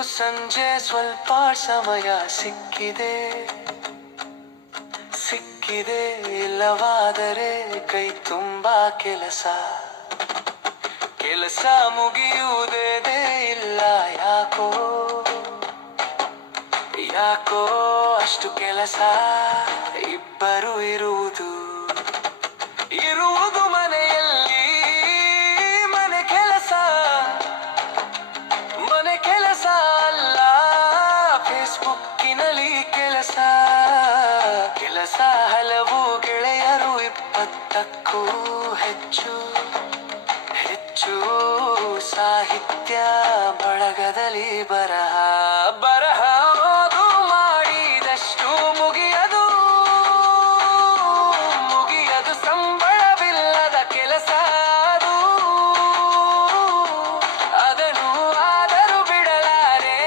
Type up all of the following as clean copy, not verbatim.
ಸಂಜೆ ಸ್ವಲ್ಪ ಸಮಯ ಸಿಕ್ಕಿದೆ ಇಲ್ಲವಾದರೆ ಕೈ ತುಂಬಾ ಕೆಲಸ ಮುಗಿಯುವುದೇ ಇಲ್ಲ ಯಾಕೋ ಅಷ್ಟು ಕೆಲಸ ಇಬ್ಬರು ಇರುವುದು ಮನೆಯಲ್ಲಿ ಮನೆ ಕೆಲಸ ಅಲ್ಲ ಫೇಸ್ಬುಕ್ಕಿನಲ್ಲಿ ಕೆಲಸ ಹಲವು ಗೆಳೆಯರು 20ಕ್ಕೂ ಹೆಚ್ಚು ಸಾಹಿತ್ಯ ಬಳಗದಲ್ಲಿ ಬರಹ ಓದು ಮಾಡಿದಷ್ಟು ಮುಗಿಯದು ಸಂಬಳವಿಲ್ಲದ ಕೆಲಸ ಅದನ್ನು ಆದರೂ ಬಿಡಲಾರೆ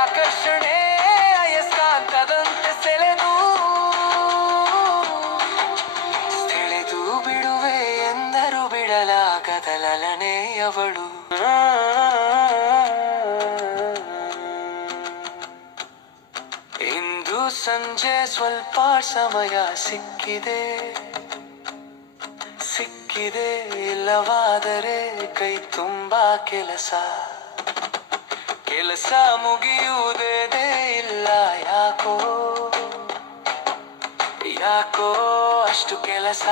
ಆಕರ್ಷಣೆ ಅಯಸ್ಕಾಂತದಂತೆ ಸೆಳೆದು ಬಿಡುವೆ ಎಂದರು ಬಿಡಲಾಗದ ಲಲನೆಯವಳು. ಇಂದು ಸಂಜೆ ಸ್ವಲ್ಪ ಸಮಯ ಸಿಕ್ಕಿದೆ ಇಲ್ಲವಾದರೆ ಕೈ ತುಂಬಾ ಕೆಲಸ ಮುಗಿಯುವುದೇ ಇಲ್ಲ ಯಾಕೋ ಅಷ್ಟು ಕೆಲಸ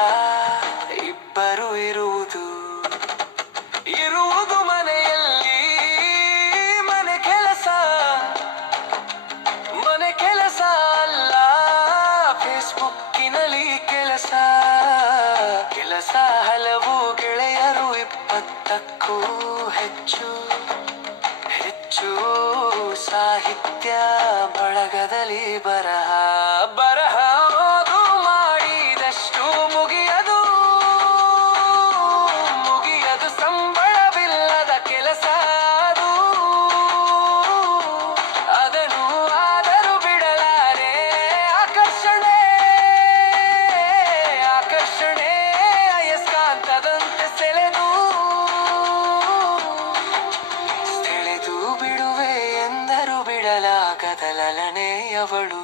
ಇಬ್ಬರು ಇರುವುದು ಮನೆಯಲ್ಲಿ ಮನೆ ಕೆಲಸ ಅಲ್ಲ ಫೇಸ್ಬುಕ್ಕಿನಲ್ಲಿ ಕೆಲಸ ಹಲವು ಗೆಳೆಯರು 20ಕ್ಕೂ ಹೆಚ್ಚು ಸಾಹಿತ್ಯ ಬಳಗದಲ್ಲಿ ಬರಹ ಓದು ಮಾಡಿದಷ್ಟು ಮುಗಿಯದು ಸಂಬಳವಿಲ್ಲದ ಕೆಲಸ ಅದನ್ನು ಆದರೂ ಬಿಡಲಾರೆ ಆಕರ್ಷಣೆ ಅಯಸ್ಕಾಂತದಂತೆ ಸೆಳೆದು ಬಿಡುವೆ ಎಂದರು ಬಿಡಲಾಗದ ಲಲನೆಯವಳು.